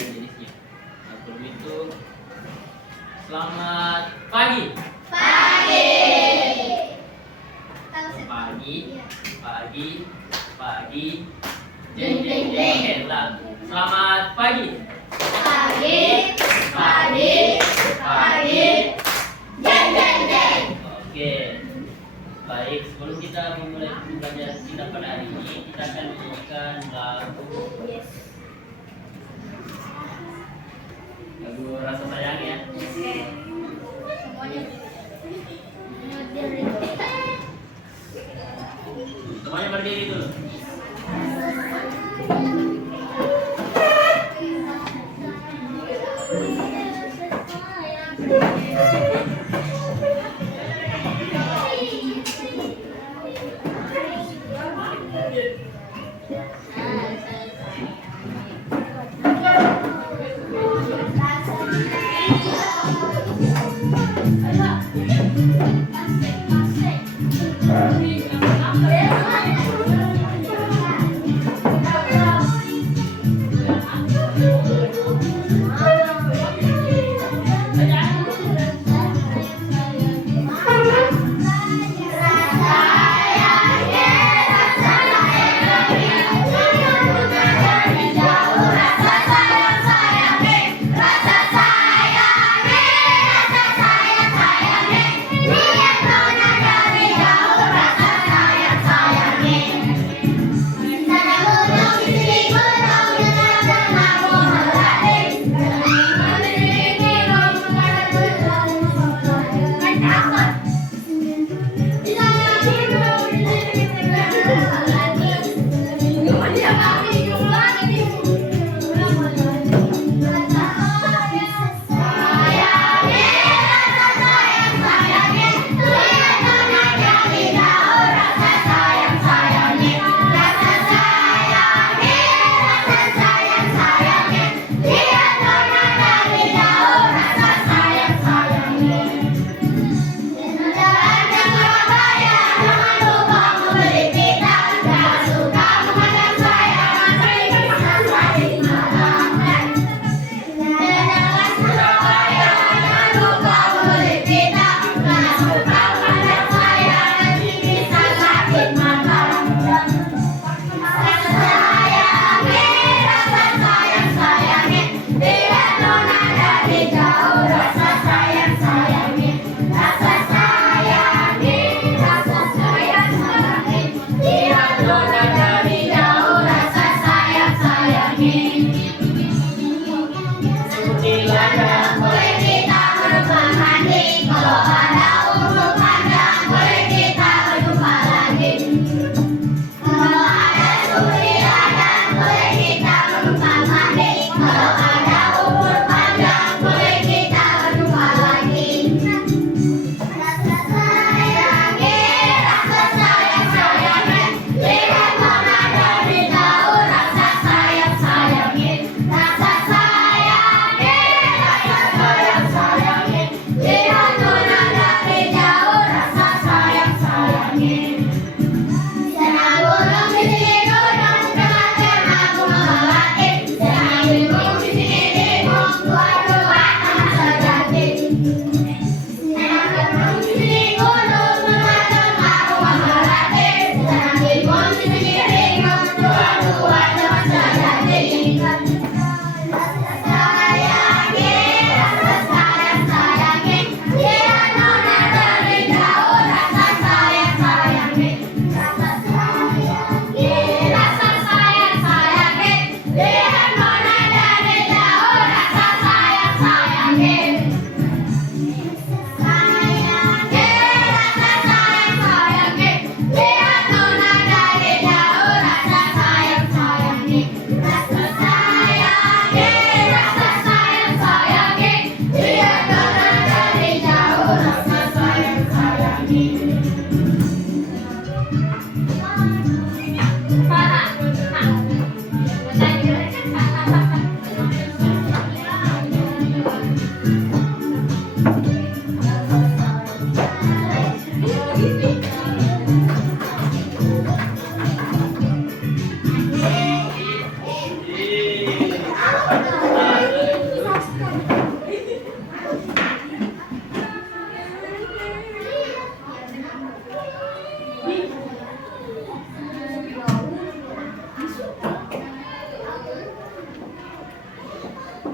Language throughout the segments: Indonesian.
dari jenisnya. Nah, sebelum itu selamat pagi. Pagi. Pagi, pagi, pagi. Jeng jeng jeng. Oke, ulang. Selamat pagi. Pagi. Pagi. Pagi. Jeng jeng jeng. Oke. Baik, sebelum kita memulai pembelajaran kita pada hari ini, kita akan menyanyikan lagu Rasa Sayang ya. Semuanya berdiri dulu.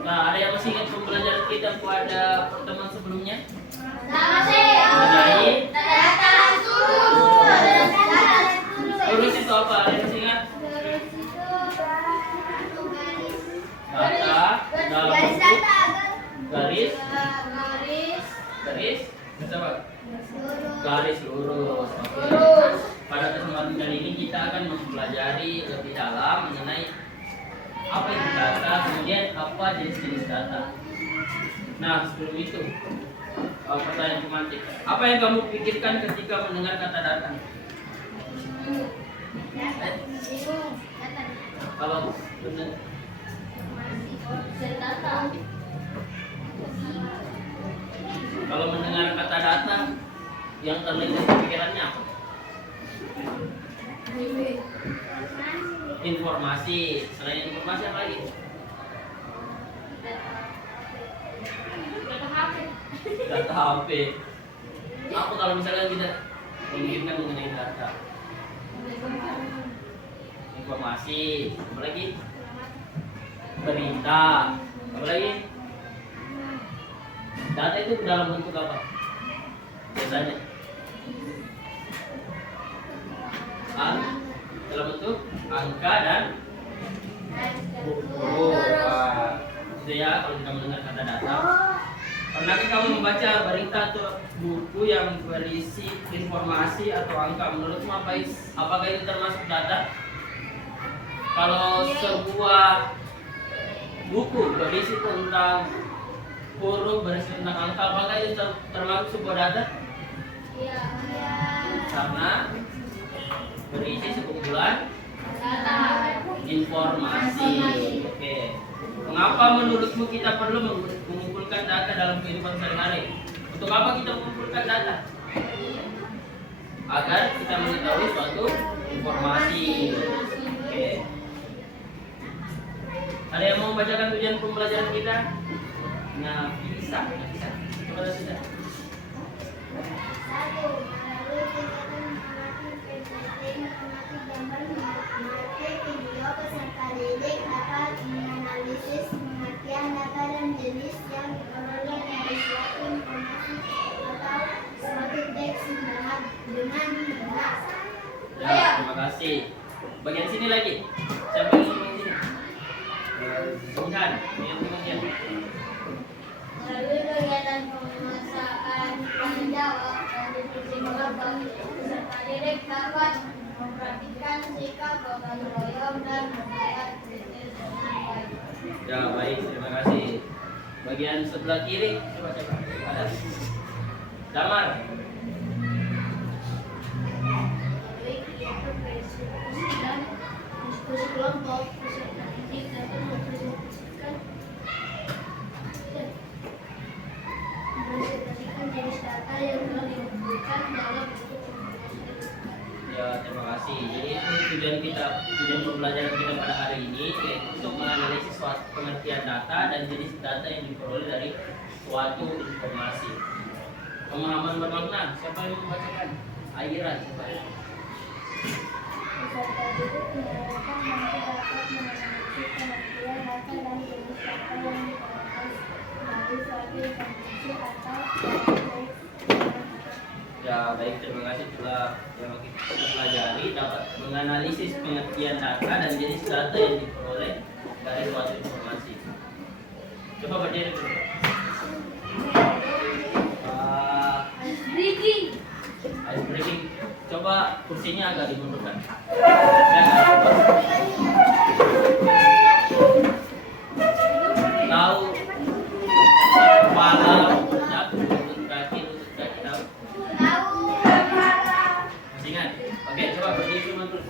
Nah, ada yang masih ingat pembelajaran kita pada pertemuan sebelumnya? Mengenai tanda Lurus itu apa? Ada yang masih ingat? Data dalam bentuk garis, apa? Garis lurus. Oke. Pada kesempatan kali ini kita akan mempelajari lebih dalam mengenai apa itu data, kemudian apa jenis-jenis data. Nah, sebelum itu, pertanyaan pemantik. Apa yang kamu pikirkan ketika mendengar kata data? Kalau benar, kalau mendengar kata data, yang terlintas di pikirannya apa? Informasi. Selain informasi apa lagi? Data HP. Apa kalau misalnya kita memikirkan mengenai data? Informasi. Apa lagi? Berita. Apa lagi? Data itu dalam bentuk apa? Biasanya dalam bentuk angka dan huruf. Itu ya kalau kita mendengar kata data. Pernahkah kamu membaca berita atau buku yang berisi informasi atau angka? Menurutmu apakah itu termasuk data? Kalau sebuah buku berisi tentang huruf, berisi tentang angka, apakah itu termasuk sebuah data? Karena berisi sekumpulan informasi. Oke. Mengapa menurutmu kita perlu mengumpulkan data dalam kehidupan sehari-hari? Untuk apa kita mengumpulkan data? Agar kita mengetahui suatu informasi. Oke. Ada yang mau membacakan tujuan pembelajaran kita? Nah, bisa. Coba sudah. Video peserta didik dapat menganalisis pengertian data dan jenis yang diperoleh dari suatu informasi atau suatu teks dengan jelas. Ya, terima kasih. Bagian sini lagi. Siapa yang ingin sini? Tuhan, yang bagian. Melalui kegiatan pemasakan menjawab dan diskusi kelompok, peserta didik dapat memperhatikan sikap gotong royong dan membayar kritis dengan baik. Ya, baik, terima kasih. Bagian sebelah kiri, coba. Ada. Damar. Melalui kegiatan diskusi dan diskusi kelompok, peserta didik dapat mempresentasikan jenis data yang telah dikumpulkan dalam bentuk informasi. Ya, terima kasih. Jadi itu tujuan pembelajaran kita pada hari ini, yaitu untuk menganalisis suatu pengertian data dan jenis data yang diperoleh dari suatu informasi. Pemahaman bermakna. Siapa yang membacakan? Airan, siapa? Peserta didik menyatakan mampu dapat menganalisis pengertian data dan jenis data yang diperoleh dari suatu informasi atau teks. Ya, baik, terima kasih telah yang kita pelajari dapat menganalisis pengertian data dan jenis data yang diperoleh dari suatu informasi. Coba berdiri dulu. Ice breaking. Coba kursinya agak dimundurkan. Tahu kepala, jatuh, lutut kaki, tahu. Masih ingat? Oke, coba berdiri mundur.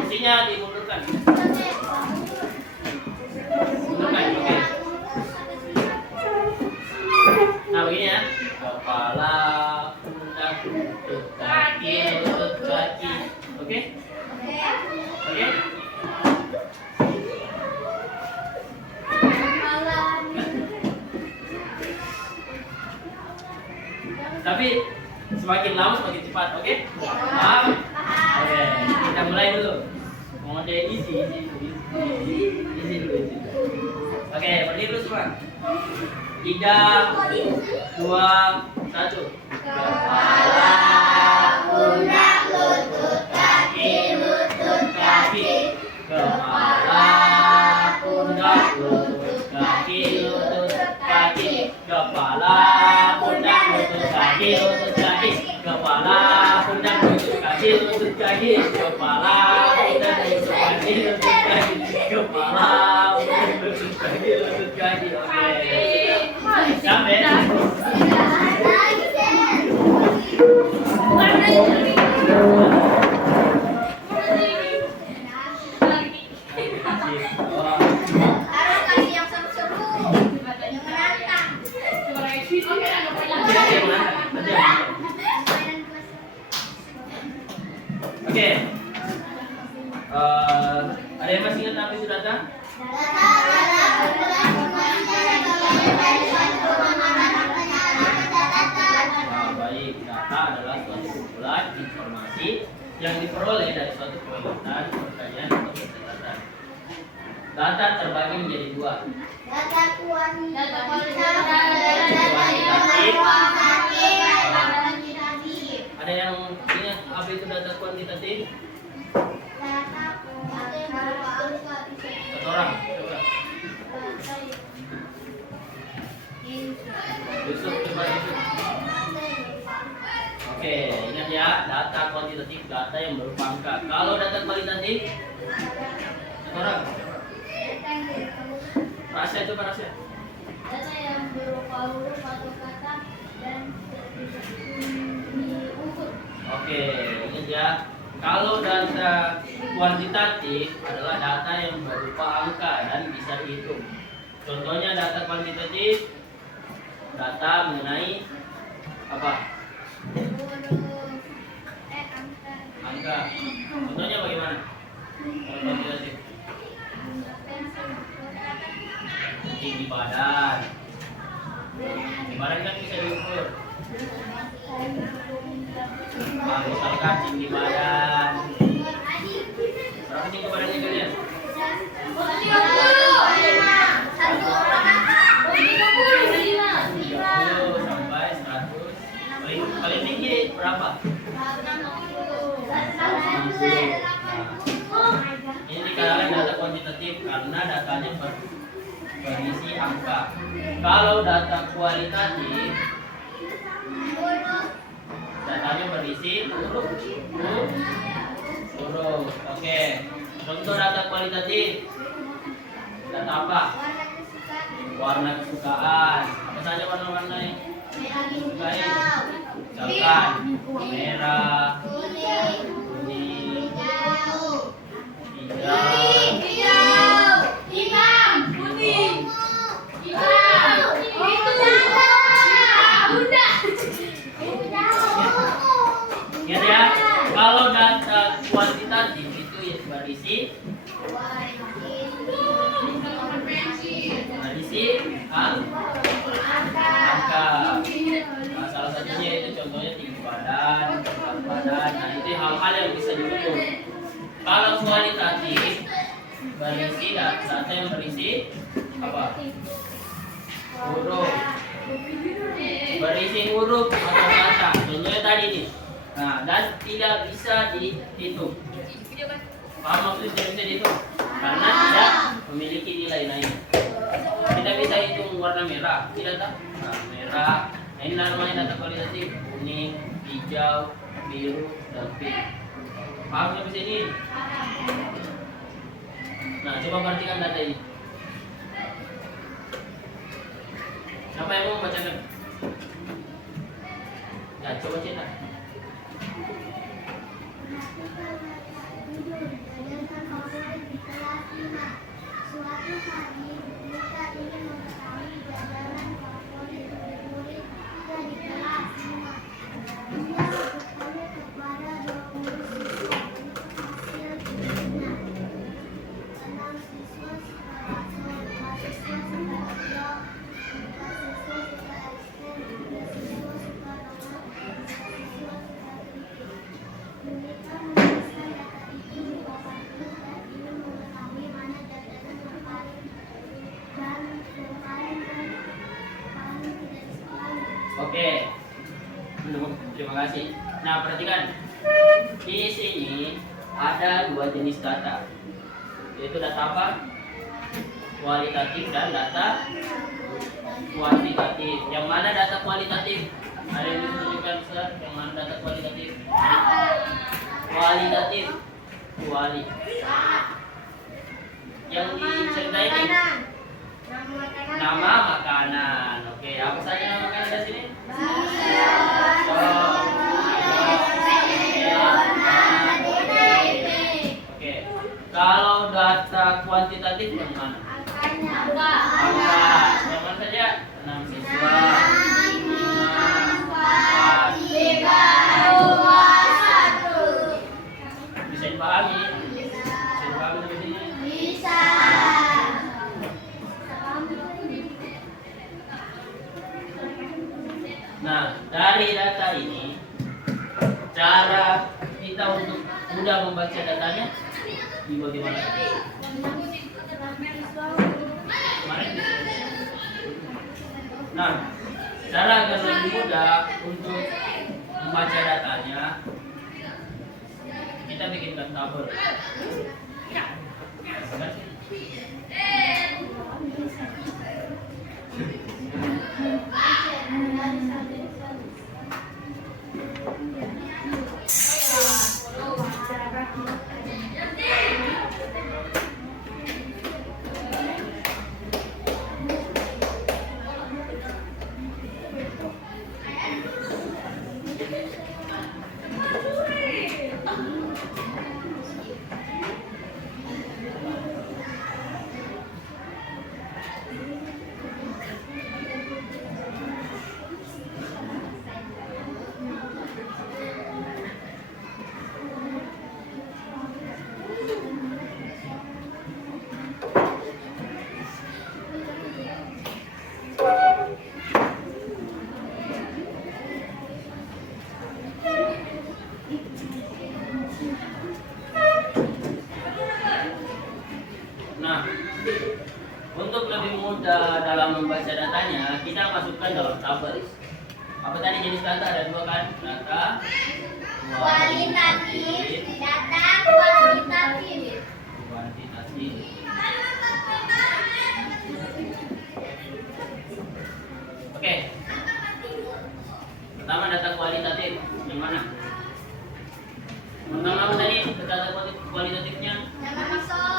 Kursinya dimundurkan. Mundurkan, oke. Nah, begini ya. Kepala, pundak, lutut kaki. Oke? Oke? Tapi semakin lama semakin cepat, oke? Paham? Oke, kita mulai dulu. Mode easy dulu. Oke. Oke, berdiri dulu semua. 3, 2, 1. Kepala, pundak, lutut, kaki, lutut, kaki. Kepala, pundak, lutut, kaki, lutut, kaki. Kepala, pundak, lutut, kaki, lutut, kaki. Kepala, pundak, lutut, kaki, lutut, kaki. Kepala, pundak, lutut, kaki, lutut, kaki. Kepala, pundak, lutut, kaki, lutut, kaki. Oke. Sampai. Harus kasih yang seru-seru, yang menantang. Oke. Ada yang masih ingat apa itu data? Baik, data adalah suatu kumpulan informasi yang diperoleh dari suatu perbuatan, pertanyaan atau perbuatan. Data terbagi menjadi dua. Data kuantitatif. Ada yang ingat apa itu data kuantitatif? Satu orang, coba. Yusuf, coba Yusuf. Oke, ingat ya, data kuantitatif data yang berupa angka. Kalau data kualitatif, satu orang. Rahasia, coba rahasia. Data yang berupa huruf atau kata dan diukur. Oke, ingat ya. Kalau data kuantitatif adalah data yang berupa angka dan bisa dihitung. Contohnya data kuantitatif, data mengenai apa? Angka. Contohnya bagaimana? Kalau kuantitatif, tinggi badan. Tinggi badan kan bisa diukur. Nah, misalkan tinggi badan. Berapa tinggi badannya kalian? 30 sampai 100. Paling tinggi berapa? 160. Ini dikatakan data kuantitatif karena datanya berisi angka. Kalau data kualitatif, datanya berisi huruf. Oke. Contoh data kualitatif. Data apa? Warna kesukaan. Apa saja warna-warna yang disukai? Misalkan merah, kuning, hijau. Ingat ya, kalau data kuantitatif itu ya berisi angka. Nah, salah satunya itu contohnya tinggi badan, berat badan. Nah, itu hal-hal yang bisa diukur. Kalau kualitatif berisi data yang berisi apa? Huruf. Berisi huruf atau kata. Contohnya tadi nih. Nah, dan tidak bisa dihitung. Paham maksudnya tidak bisa dihitung? Karena tidak memiliki nilai naik. Kita bisa hitung warna merah, tidak tak? Nah, merah. Nah, ini namanya data kualitatif. Kuning, hijau, biru, dan pink. Paham sampai sini? Nah, coba perhatikan data ini. Siapa yang mau membacakan? Ya, coba cetak. Suatu hari, kita ingin mengetahui jajanan favorit murid kita di kelas 5. Dia bertanya kepada 20 siswa untuk hasil ujiannya. 6 siswa suka bakso, 5 siswa suka ojol, 4 siswa suka es Oke. Terima kasih. Nah, perhatikan. Di sini ada dua jenis data. Yaitu data apa? Kualitatif dan data kuantitatif. Yang mana data kualitatif? Ada yang bisa tunjukkan, Ustaz? Yang mana data kualitatif? Kualitatif. Kuali. Yang diceritain ini nama makanan. Oke, apa saja nama makanan di sini? Oke. Kalau data kuantitatif yang mana? Angka. Yang mana saja? 6 siswa. 5, 4, 3, 2, 1. Bisa dipahami? Bisa dipahami di sini? Bisa. Nah, dari data ini, cara kita untuk mudah membaca datanya di bagaimana? Kemarin. Nah, cara agar lebih mudah untuk membaca datanya, kita bikinkan tabel. Nah, untuk lebih mudah dalam membaca datanya, kita masukkan dalam tabel. Apa tadi jenis data? Ada dua kan? Data Kualitatif, data kuantitatif. kuantitatif. Oke. Pertama data kualitatif. Yang mana? Pertama apa tadi? Data kualitatifnya? Nama masuk.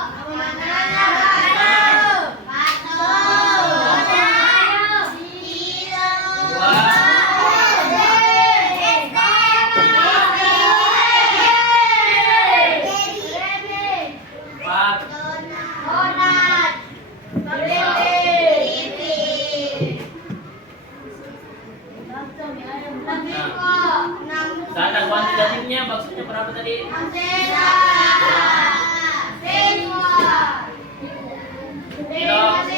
Data kuantitatifnya maksudnya berapa tadi? Kilo. 5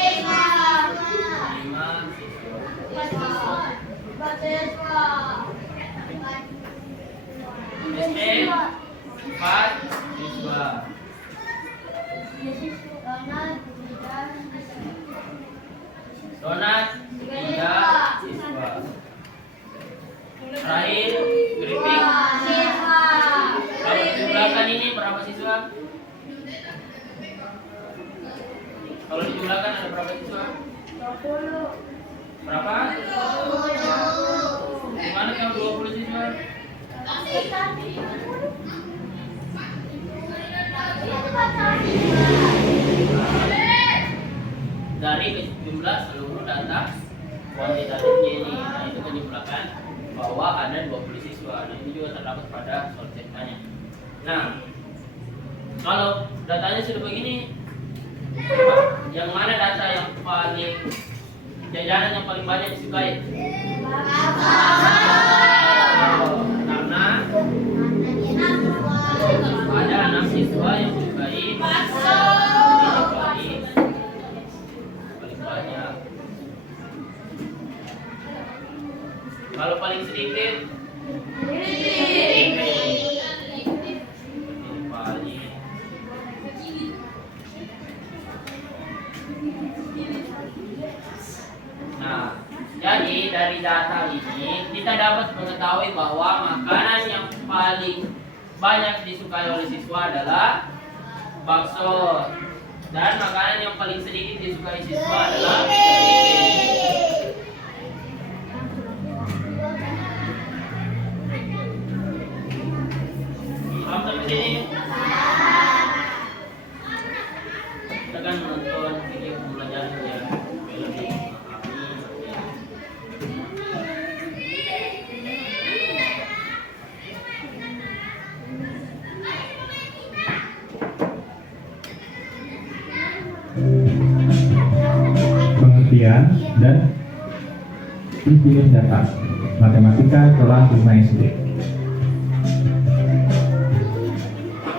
SD 4 siswa. Donat 3 siswa. Terakhir keripik. Kalau dijumlahkan ini berapa siswa? Kalau dijumlahkan ada berapa siswa? 20. Berapa? Gimana kalau 20 siswa? Dari jumlah seluruh data kuantitatifnya ini, nah itu menjumlahkan bahwa ada 20 siswa. Nah ini juga terdapat pada soal ceritanya. Nah, kalau datanya sudah begini, yang mana data yang paling jajaran yang paling banyak disukai? Karena ada 6 siswa yang disukai paling banyak. Kalau paling sedikit paling. Nah, jadi Jadi dari data ini kita dapat mengetahui bahwa makanan yang paling banyak disukai oleh siswa adalah bakso, dan makanan yang paling sedikit disukai siswa adalah paham sampai sini? Kita kan menonton video pembelajaran yang lebih memahami ya. Pengertian dan pemilihan data matematika kelas 5 SD.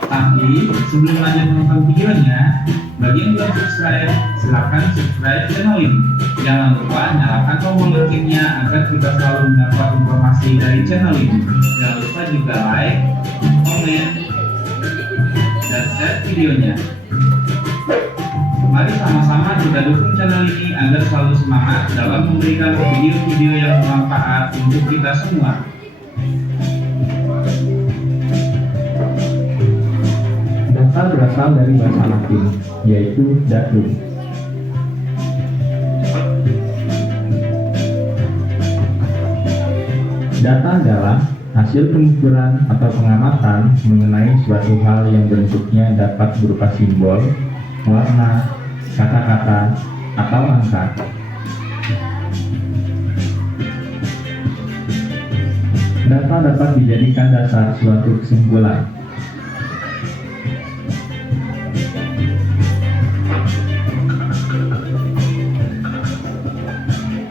Tapi sebelum lanjut menonton videonya, bagi yang belum subscribe, silahkan subscribe channel ini. Jangan lupa nyalakan tombol loncengnya agar kita selalu mendapat informasi dari channel ini. Jangan lupa juga like, komen, dan share videonya. Mari sama-sama kita dukung channel ini agar selalu semangat dalam memberikan video-video yang bermanfaat untuk kita semua. Data berasal dari bahasa Latin, yaitu datum. Data adalah hasil pengukuran atau pengamatan mengenai suatu hal yang bentuknya dapat berupa simbol, warna, kata-kata, atau angka. Data dapat dijadikan dasar suatu kesimpulan.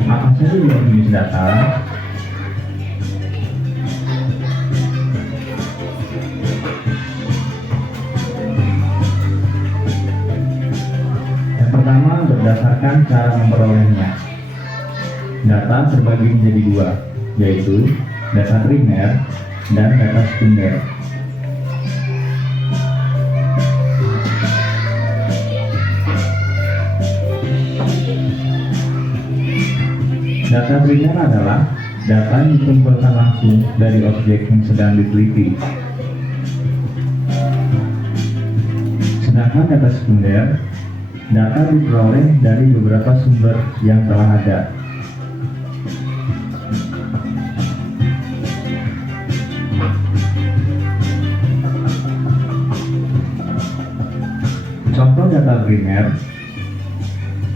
Apa saja jenis data? Yang pertama, berdasarkan cara memperolehnya. Data terbagi menjadi dua, yaitu data primer dan data sekunder. Data primer adalah data yang dikumpulkan langsung dari objek yang sedang diteliti. Sedangkan data sekunder, data diperoleh dari beberapa sumber yang telah ada. Contoh data primer,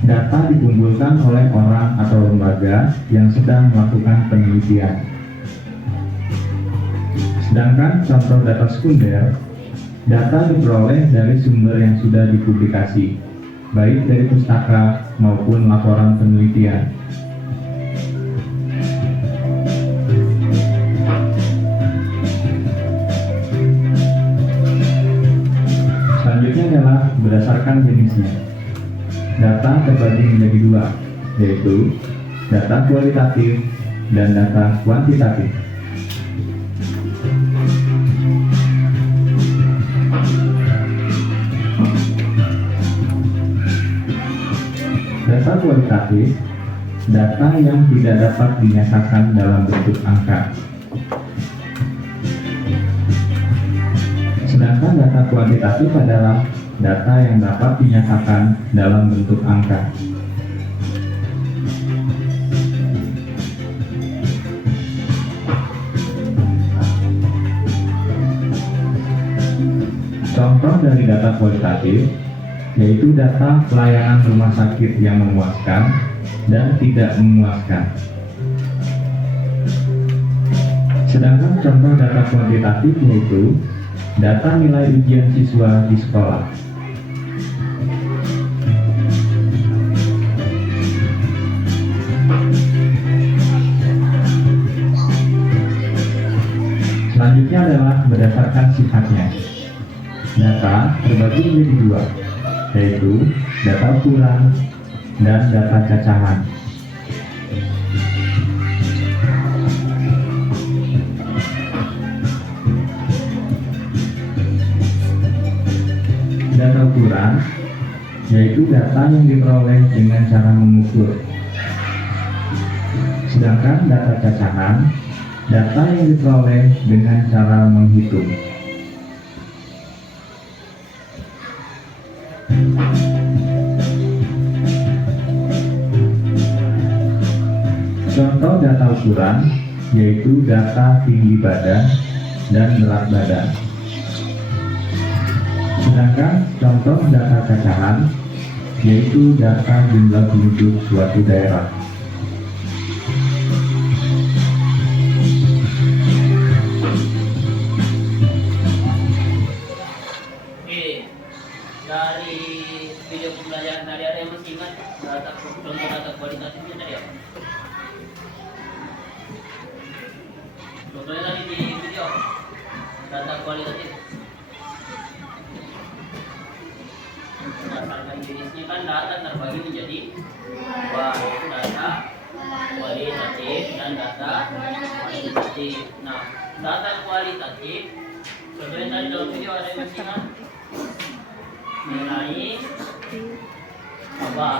data dikumpulkan oleh orang atau lembaga yang sedang melakukan penelitian. Sedangkan contoh data sekunder, data diperoleh dari sumber yang sudah dipublikasi, baik dari pustaka maupun laporan penelitian. Selanjutnya adalah berdasarkan jenisnya. Data terbagi menjadi dua, yaitu data kualitatif dan data kuantitatif. Data kualitatif, data yang tidak dapat dinyatakan dalam bentuk angka. Sedangkan data kuantitatif adalah data yang dapat dinyatakan dalam bentuk angka. Contoh dari data kualitatif yaitu data pelayanan rumah sakit yang memuaskan dan tidak memuaskan. Sedangkan contoh data kuantitatif yaitu data nilai ujian siswa di sekolah. Selanjutnya adalah berdasarkan sifatnya. Data terbagi menjadi dua, yaitu data ukuran dan data cacahan. Data ukuran yaitu data yang diperoleh dengan cara mengukur. Sedangkan Sedangkan data cacahan, data yang diperoleh dengan cara menghitung. Contoh data ukuran yaitu data tinggi badan dan berat badan. Sedangkan contoh data cacahan yaitu data jumlah penduduk suatu daerah. Oke, dari video pembelajaran tadi ada yang masih ingat contoh data kualitatifnya tadi apa? Contohnya tadi di video data kualitatif. Berdasarkan jenisnya kan data terbagi menjadi dua, yaitu data kualitatif dan data kuantitatif. Nah, data kualitatif contohnya tadi dalam video ada yang masih ingat mengenai apa?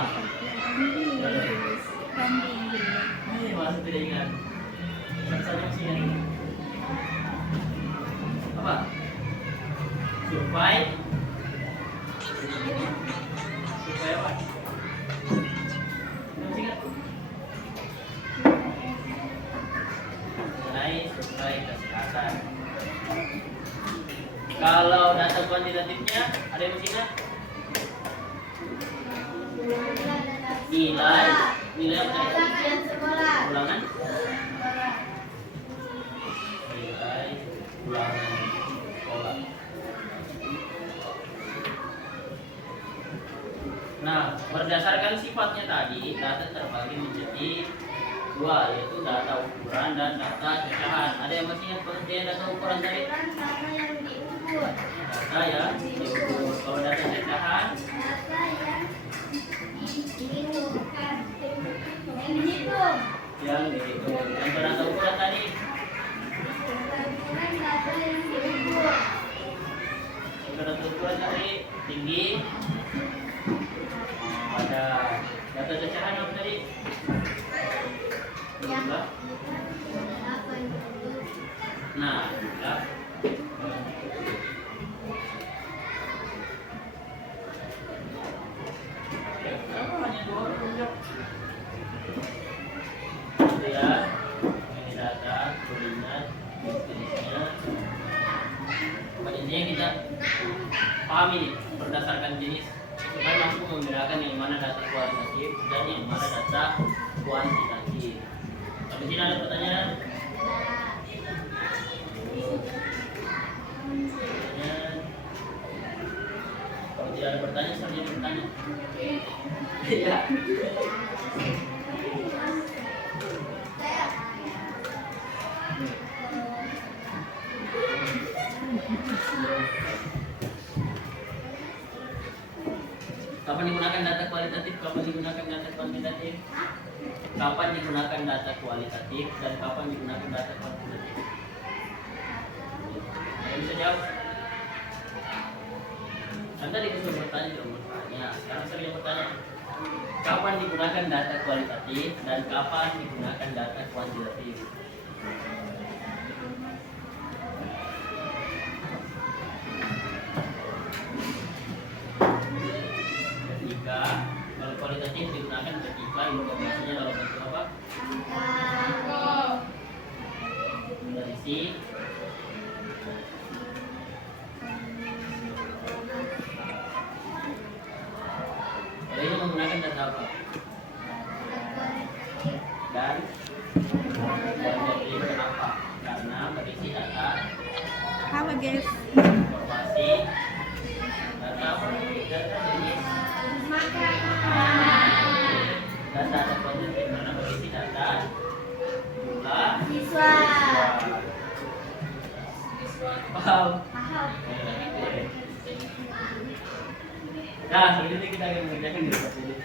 Masih tidak ingat. Saja masih ingat. Apa? Survei apa? Masih ingat? Mengenai survei kesehatan. Kalau data kuantitatifnya ada yang masih ingat? Nilai apa tadi? Ulangan? Nilai ulangan sekolah. Nah, berdasarkan sifatnya tadi, data terbagi menjadi dua, yaitu data ukuran dan data cacahan. Ada yang masih ingat pengertian data ukuran tadi? Data ya, diukur. Kalau data cacahan, yang dihitung. Yang data ukuran tadi, data ukuran tadi tinggi. Ada data cacahan apa tadi? Jumlah. Nah, ya. Hanya dua penunjuk. Ya, ini data, koordinat, jenisnya. Pada intinya kita pahami nih berdasarkan jenis supaya mampu membedakan yang mana data kualitatif dan yang mana data kuantitatif. Sampai sini ada pertanyaan? Kalau tidak ada pertanyaan, saya bertanya. Iya. Kapan digunakan data kualitatif, kapan digunakan data kuantitatif? Kapan digunakan data kualitatif dan kapan digunakan data kuantitatif? Ada bisa jawab? Anda disuruh bertanya, belum bertanya. Sekarang saya yang bertanya. Kapan digunakan data kualitatif dan kapan digunakan data kuantitatif? Kalau kualitatif digunakan ketika informasinya dalam bentuk apa? Berisi. Kalau ini menggunakan data apa? Dan kualitatif kenapa? Karena berisi data. Halo guys. Informasi. Data apa? Data jenis. Data kuantitatif karena berisi data jumlah Siswa. paham? Nah, selanjutnya kita akan mengerjakan di tempat ini.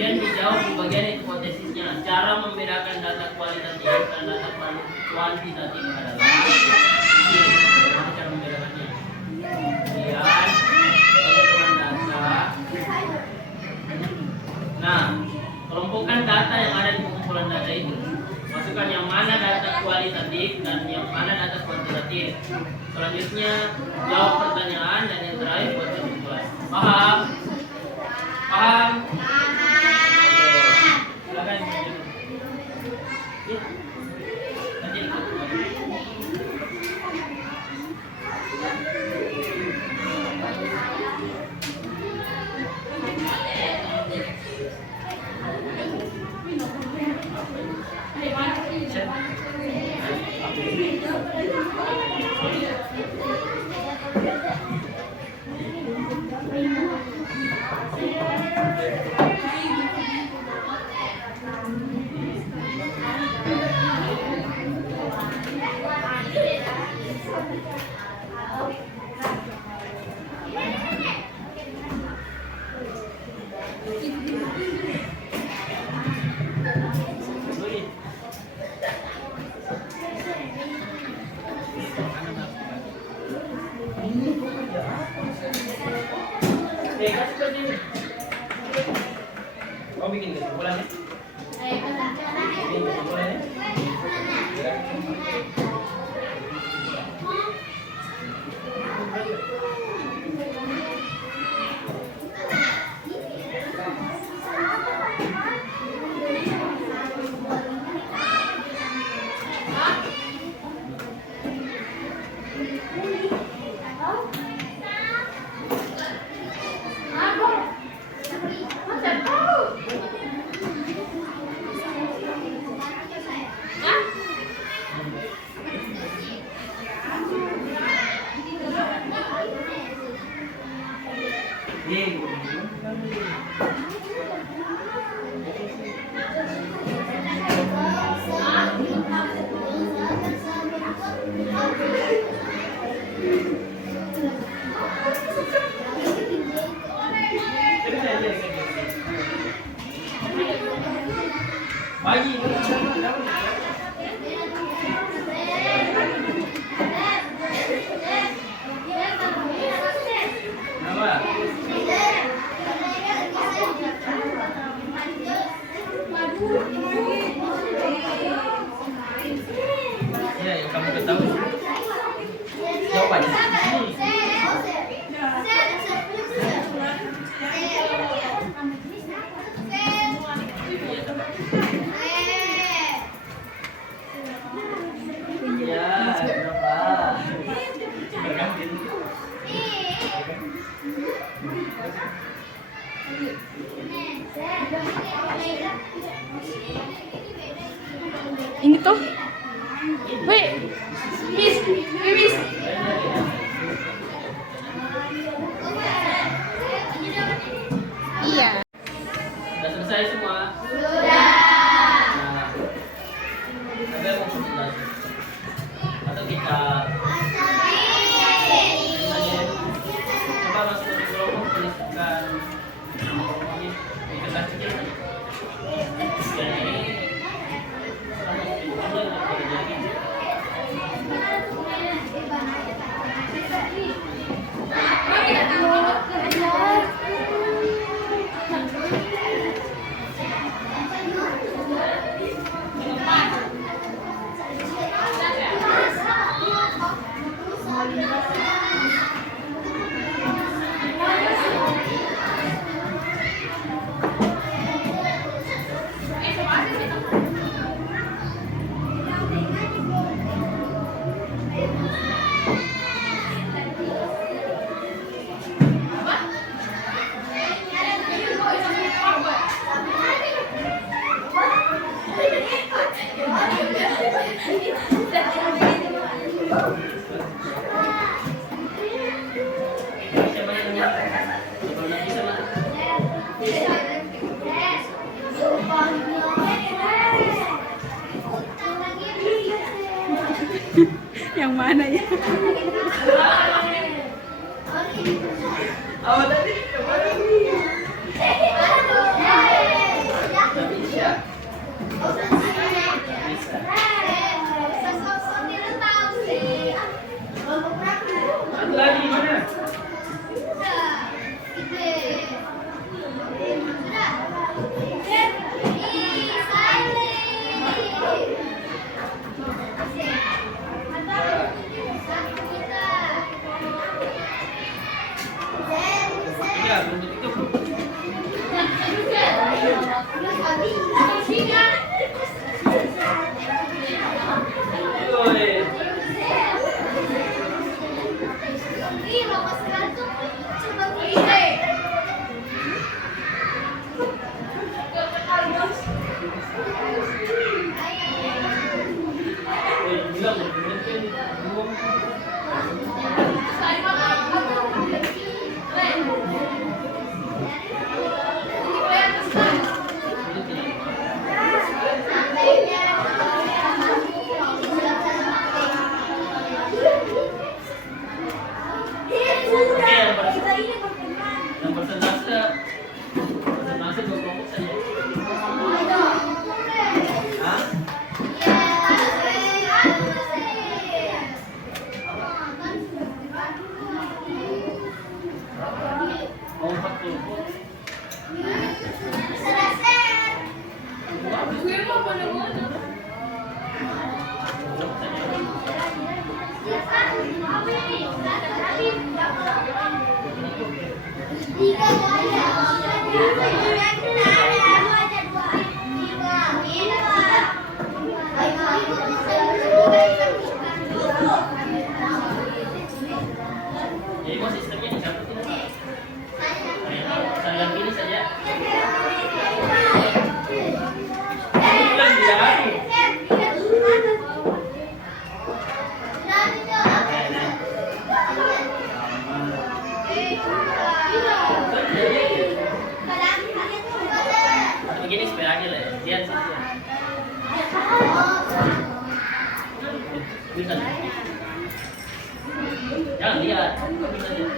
Kemudian dijawab di bagian hipotesisnya. Cara membedakan data kualitatif dan data kuantitatif adalah bagaimana cara membedakannya. Kemudian pengumpulan data. Nah, kelompokkan data yang ada di pengumpulan data itu. Masukkan yang mana data kualitatif dan yang mana data kuantitatif. Selanjutnya jawab pertanyaan dan yang terakhir buat kesimpulan. Paham? Paham? Silakan. Ya. Lanjut. Kau bikin kesimpulannya? Bikin kesimpulannya? Bagi. Ya, yang kamu ketahui. Jawabannya. Ya, berapa? Ini tuh. Wait. Miss. Iya. Sudah selesai semua? Sudah. Nah, ada konsultasi atau kita coba masuk ke kelompok, tuliskan nama kelompoknya di kertas kecil saja. Dan ini siapa yang nanya? Coba nanti sama. Yang mana ya? Apa tadi? Tiga saja. Kita ada dua aja dua. Tiga. Jadi mau sistemnya dicabut tidak? Saya pilih saja. Bukan diari. Begini supaya adil ya. Lihat sih. Bisa. Jangan lihat. Bisa lihat.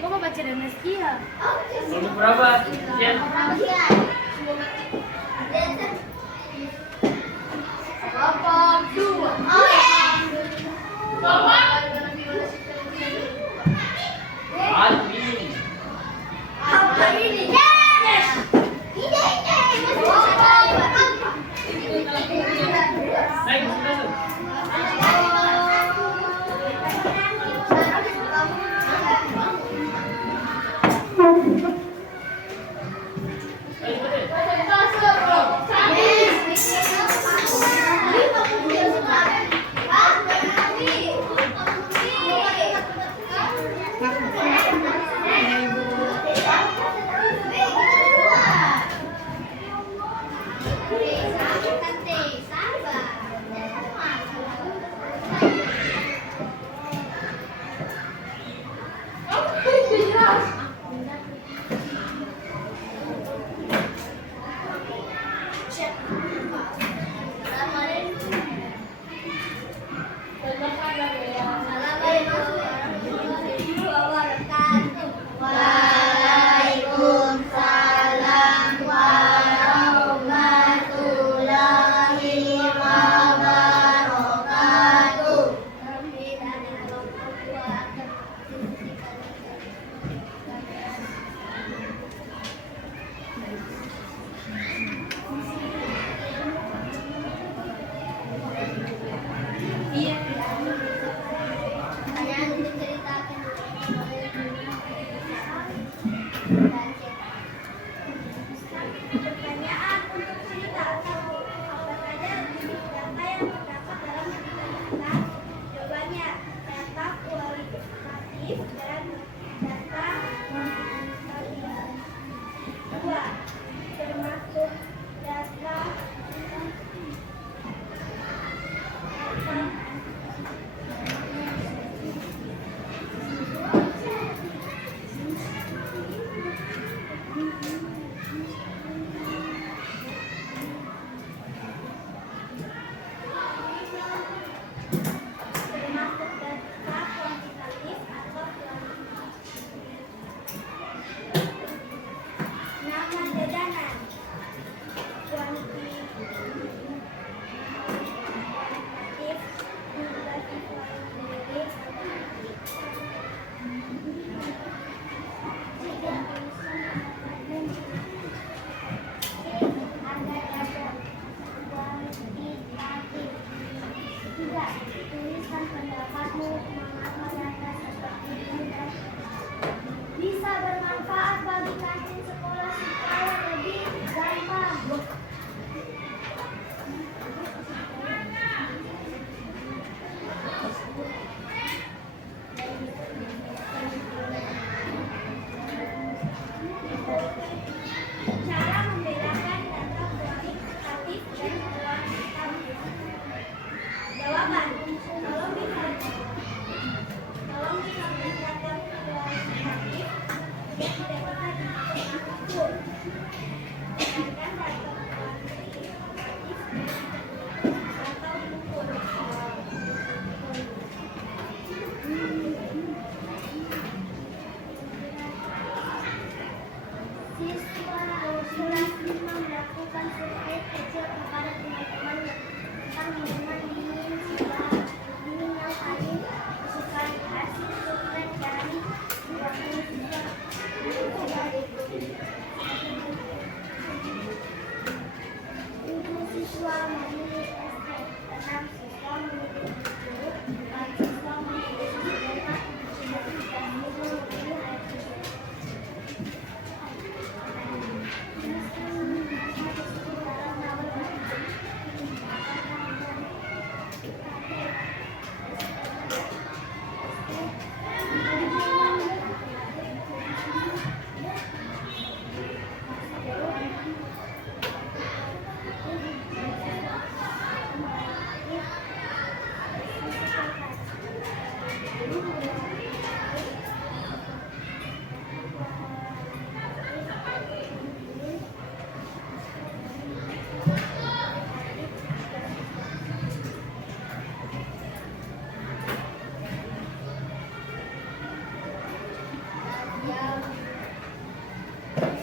Bapak baca dan meski ya. Nomor berapa? Lihat. Aduh ini. Naik masuk.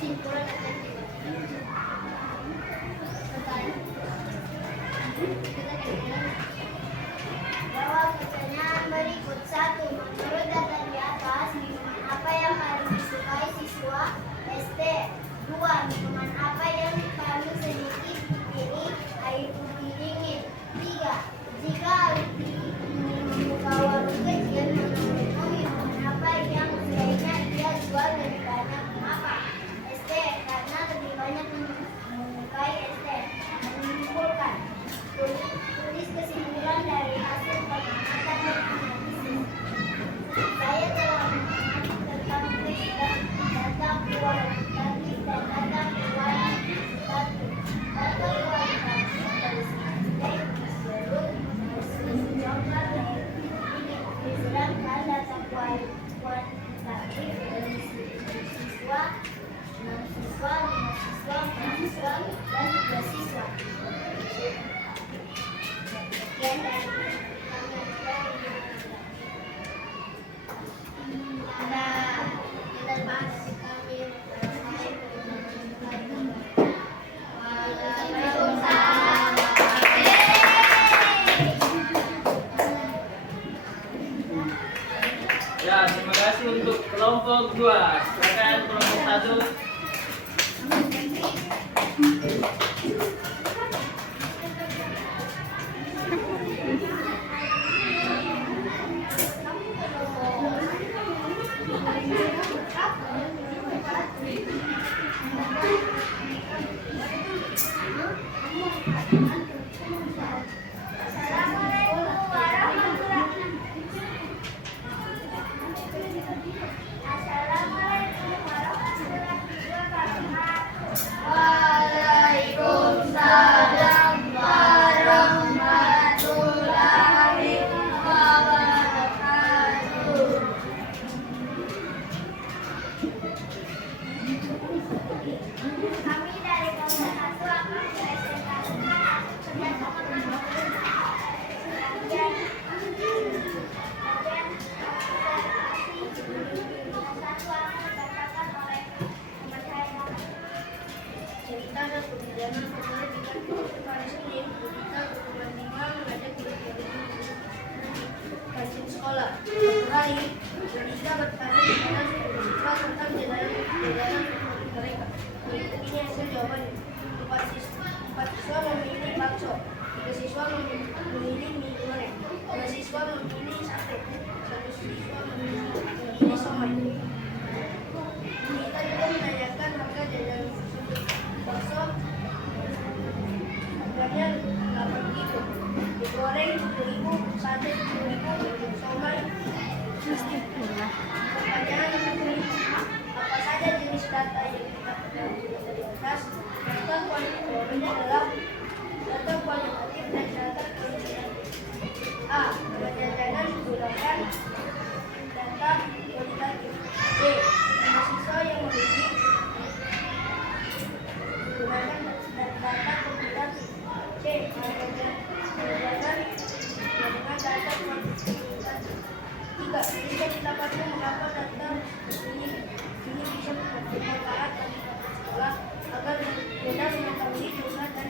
kesimpulan efektif. Jawab pertanyaan berikut. 1. Menurut data di atas, minuman apa yang paling disukai siswa SD? 2. Minuman apa yang paling sedikit dipilih? Air putih dingin. 3. Jika membuka warung kecil, menurutmu minuman apa yang sebaiknya dia jual lebih banyak? Mengapa? SD. Karena lebih banyak menyukai SD. Menyimpulkan. Tulis kesimpulan dari hasil pengamatan dan analisis. Saya telah mengamati tentang teks dan data kualitatif dan data kuantitatif. Data kualitatif dari nilai menurut jumlah ini, sedangkan data kuantitatif dari siswa, 6 siswa, 5 siswa, 4 siswa, dan 3 siswa. Sekian dari kami. Ada kita bahas kami. Ya, terima kasih untuk kelompok 2. Silakan kelompok 1. Assalamualaikum warahmatullahi wabarakatuh. Waalaikumsalam warahmatullahi wabarakatuh. Kami dari kelompok 1 akan presentasikan kerjasama kami. Cerita dan perjalanan kembali dengan pada Senin, kita berbandingan mengajak kantin sekolah. Suatu hari, kita bertanya kepada siswa tentang jalan mereka. Berikut ini hasil jawabannya. 4 siswa memilih bakso, 3 siswa memilih mie goreng, 2 siswa memilih sate, 1 siswa memilih somai. Kita juga menanyakan harga jajan tersebut. Bakso harganya 8.000, mie goreng 10.000, sate 10.000, somai 10.000. Pertanyaan kedua, apa saja jenis data yang kita ketahui dari atas? Data kualitatif adalah data kualitatif dan data kuantitatif. A. Pada jajanan menggunakan data kualitatif. B. Mahasiswa yang memilih menggunakan data kuantitatif. C. Pada jajanan menggunakan data kuantitatif. 3. Jika didapatkan mengapa data ini bisa bermanfaat bagi sekolah agar mudah mengetahui jumlah dan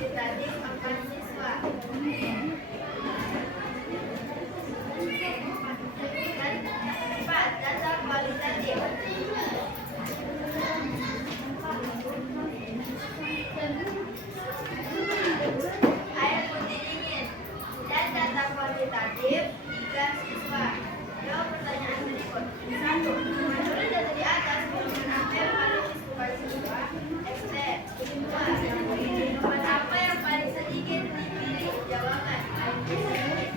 kuantitatif angka siswa. Empat, data kualitatif. Air putih dingin dan data kuantitatif 3 siswa. Jawab pertanyaan berikut. 1. Menurut data di atas, minuman apa yang paling disukai siswa? ST. 2. Minuman apa yang paling sedikit dipilih? Jawaban air putih.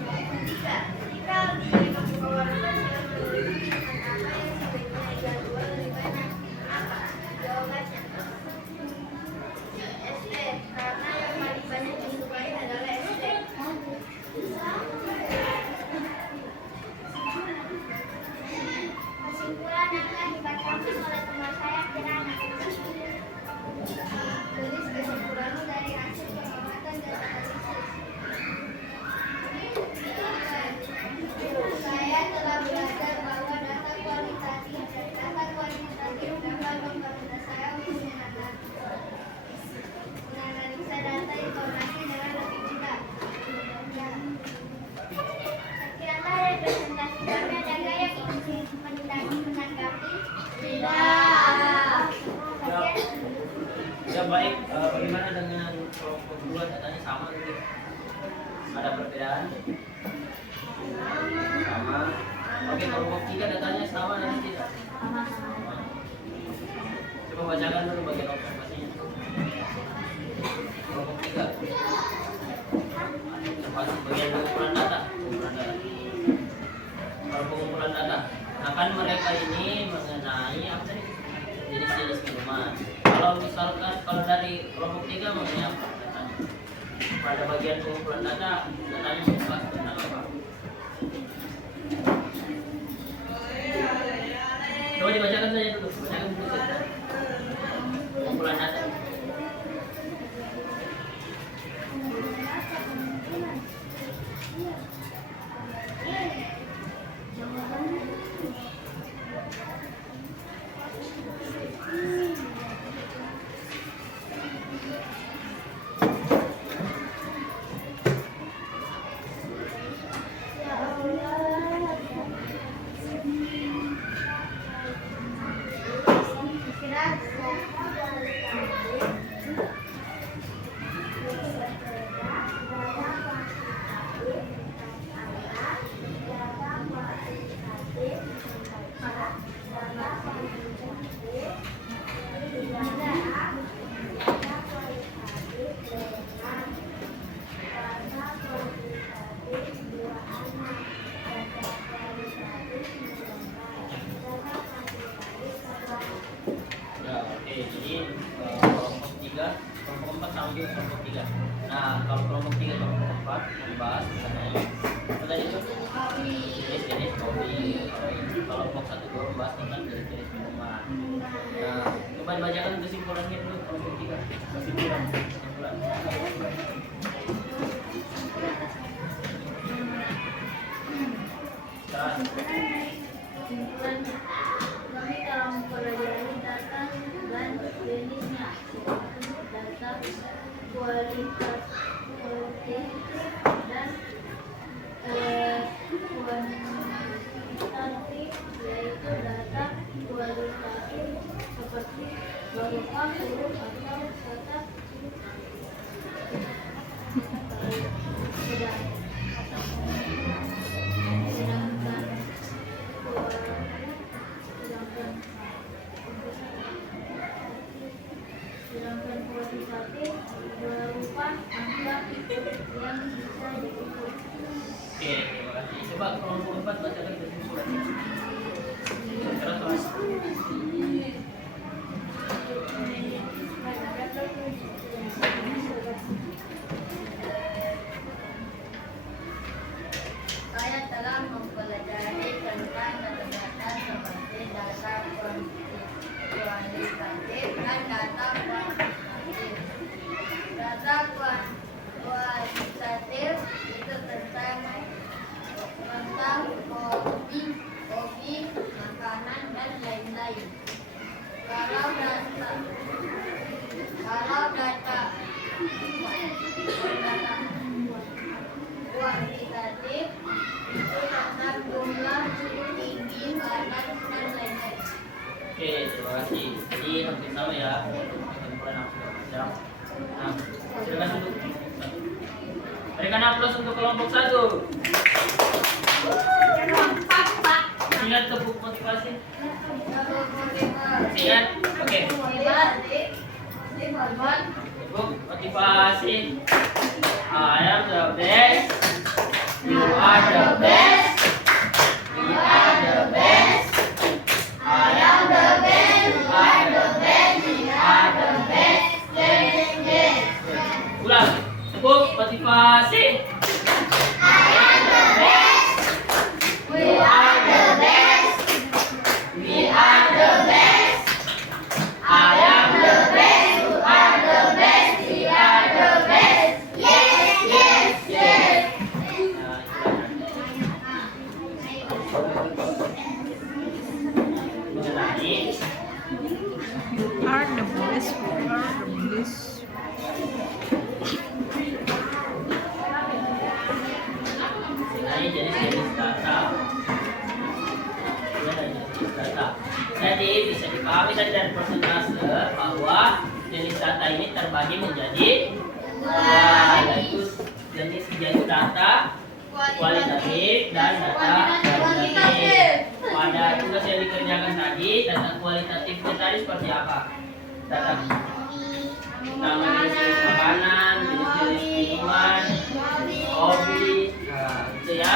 3. Ketika di masuk warna menurut minuman apa yang sebaiknya ia jual lebih banyak? Apa? Jawabannya ST, karena yang paling banyak disukai adalah ST. Kesimpulan akan dibacakan oleh teman saya Kirana. Tulis kesimpulanmu dari hasil pengamatan dan analisis. Saya telah belajar bahwa data kualitatif dan data kuantitatif dapat membantu saya untuk menganalisa data informasi dengan lebih mudah. Sekiranya representasi kami ada nggak yang ingin menanggapi? Tidak. Ya baik, bagaimana dengan kelompok 2 datanya sama gitu? Ada perbedaan? Sama. Oke, kelompok 3 datanya sama dan tidak? Sama. Coba bacakan dulu bagian observasinya. Kelompok 3. Bagian pengumpulan data. Kalau pengumpulan data, akan mereka ini mengenai apa tadi? Jenis-jenis minuman. Kalau misalkan kalau dari kelompok 3 mengenai apa datanya? Pada bagian pengumpulan data, datanya membahas tentang apa? Coba dibacakan saja dulu. Bacakan dulu saja. Pengumpulan data. Kelompok 4 sama juga kelompok 3. Nah, kalau kelompok 3 kelompok 4 membahas mengenai apa tadi itu? Jenis-jenis kopi. Kalau kelompok 1 2 membahas tentang jenis-jenis minuman. Nah, coba dibacakan kesimpulannya dulu kelompok 3. Kesimpulan. Kesimpulannya, kami telah mempelajari data dan jenisnya, data kualitatif dan kuantitatif, yaitu data kualitatif seperti berupa huruf atau kata, sedangkan kuantitatif berupa angka yang bisa diukur. Oke, terima kasih. Coba kelompok 4 bacakan kesimpulannya. Terus. Saya telah mempelajari tentang data seperti data kuantitatif dan data kuantitatif. Data kuantitatif itu tentang kopi, makanan dan lain-lain. Siap. Nah, silakan duduk. Berikan aplaus untuk kelompok 1. Ingat tepuk motivasi. Ingat, oke. Tepuk motivasi. I am the best. You are the best. We are the best. I am the best. You are the best. We are the best. Yes, yes. Ulang. Tepuk motivasi. I am the best. You are the best. We are the best. I am the best. You are the best. We are the best. Yes, yes, yes. Mengenai Are the best, we are the best. jenis-jenis data. Jenis data. Jadi bisa dipahami saja dari persentase bahwa jenis data ini terbagi menjadi dua, yaitu jenis data kualitatif dan data kuantitatif. Pada tugas yang dikerjakan tadi, data kualitatifnya tadi seperti apa? Data tentang jenis makanan, jenis minuman, hobi, nah gitu ya.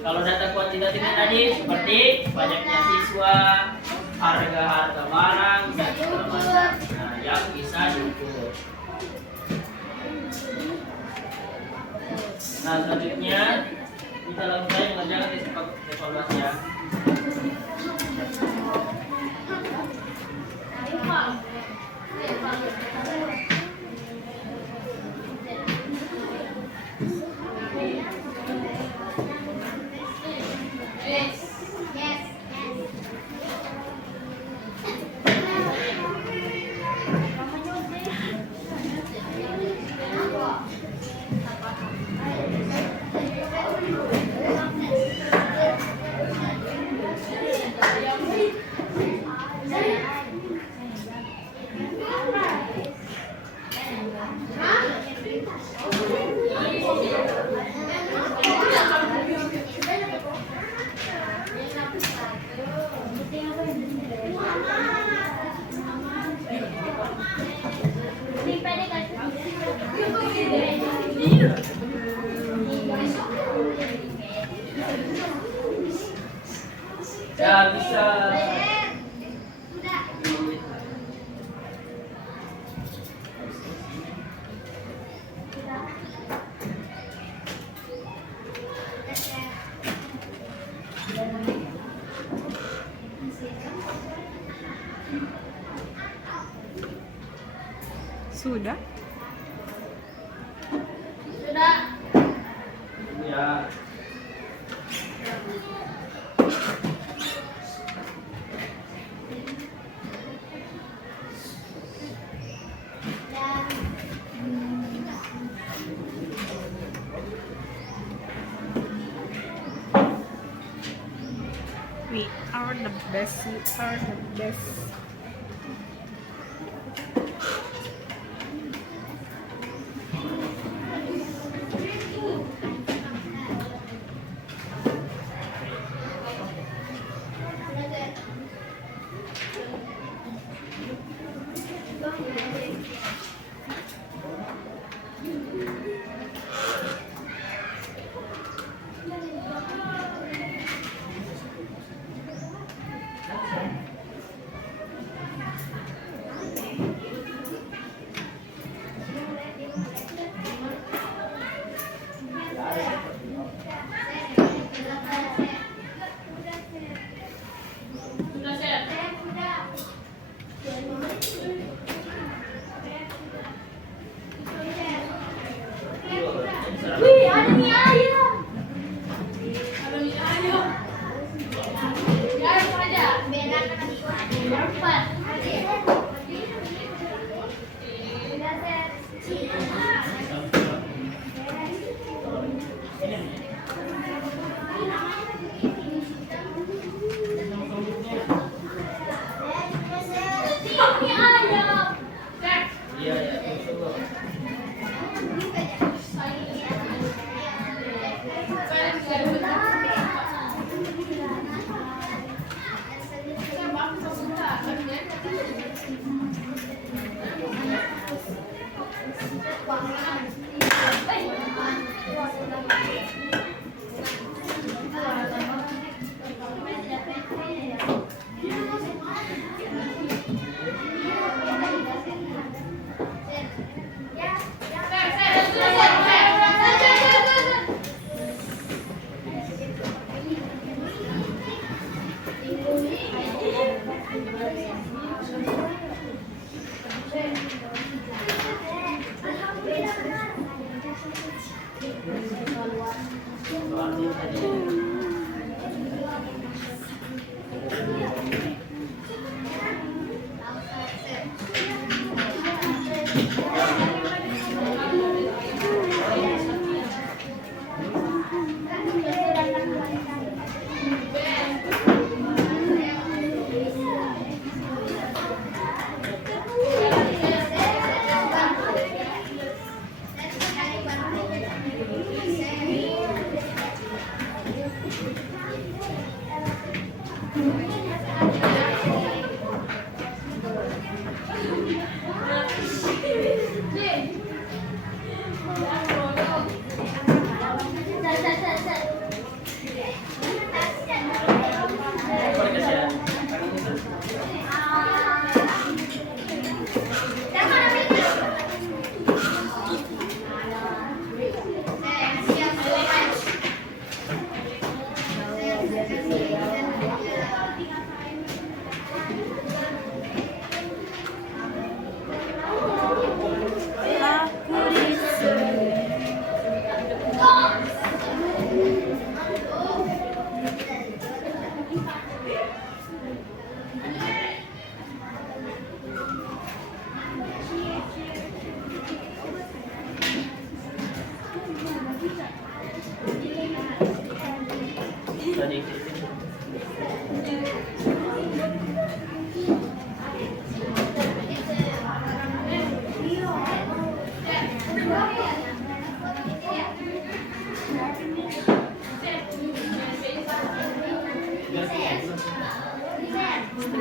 Kalau data kuantitatifnya tadi seperti banyaknya siswa, harga barang, dan segala macam. Nah, yang bisa diukur. Nah, selanjutnya kita lakukan mengerjakan evaluasi ya. Ya bisa. Sudah? Ya. We are the best, we are the best.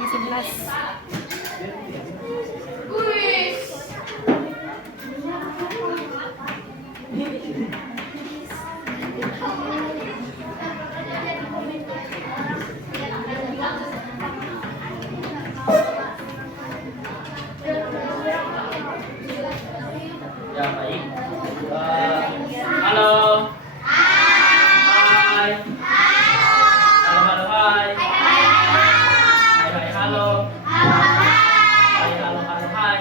Setengah 11. Ya baik. Halo. Hai. Halo halo hai. Hai hai halo. Hai halo halo hai.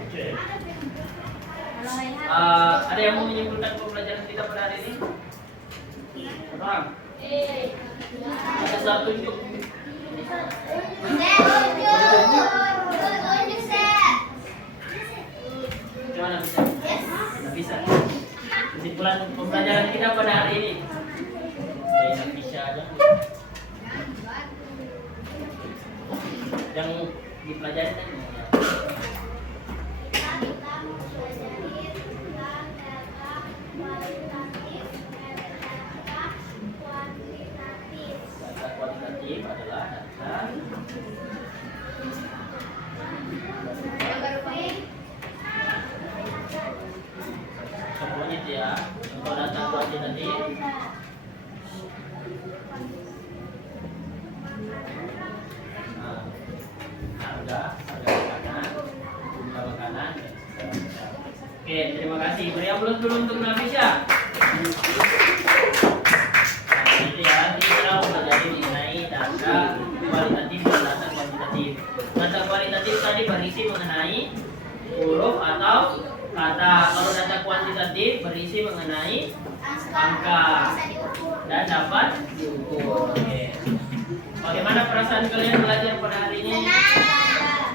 Oke. Ada yang mau menyimpulkan pembelajaran kita pada hari ini? Orang. Ada satu tunjuk. Gimana bisa? Nggak bisa. Kesimpulan pembelajaran kita pada hari ini. Nggak bisa aja. Yang dipelajari tadi. Data kuantitatif adalah data contohnya itu ya, contoh data kuantitatif harga makanan, jumlah makanan. Oke, terima kasih. Beri aplaus dulu untuk Nafisya. Nah, itu ya, kita belajar mengenai data kualitatif dan data kuantitatif. Data kualitatif tadi berisi mengenai huruf atau kata. Kalau data kuantitatif berisi mengenai angka dan dapat diukur. Oke. Bagaimana perasaan kalian belajar pada hari ini?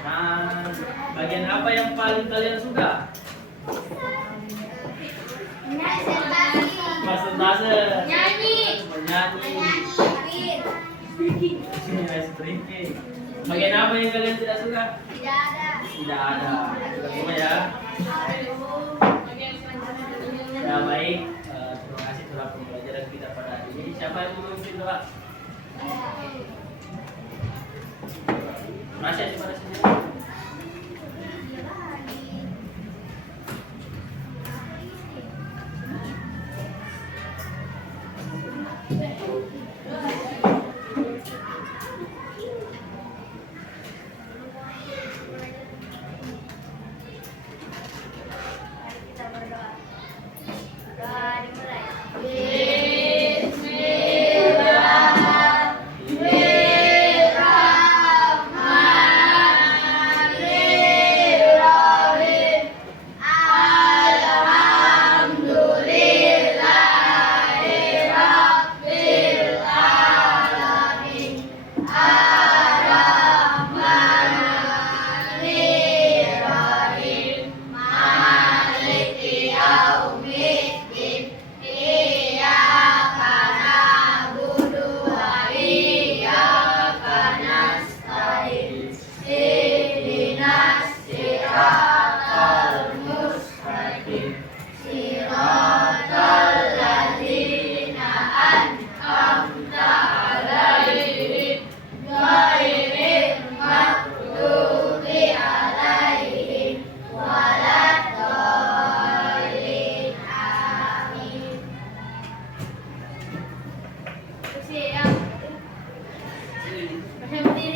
Nah, bagian apa yang paling kalian suka? Presentase. Menyanyi. Speaking. Bagian apa yang kalian tidak suka? Tidak ada. Semua ya. Ya baik. Terima kasih telah pembelajaran kita pada hari ini. Siapa yang memimpin doa? Masih di mana sini? Percaya berdiri.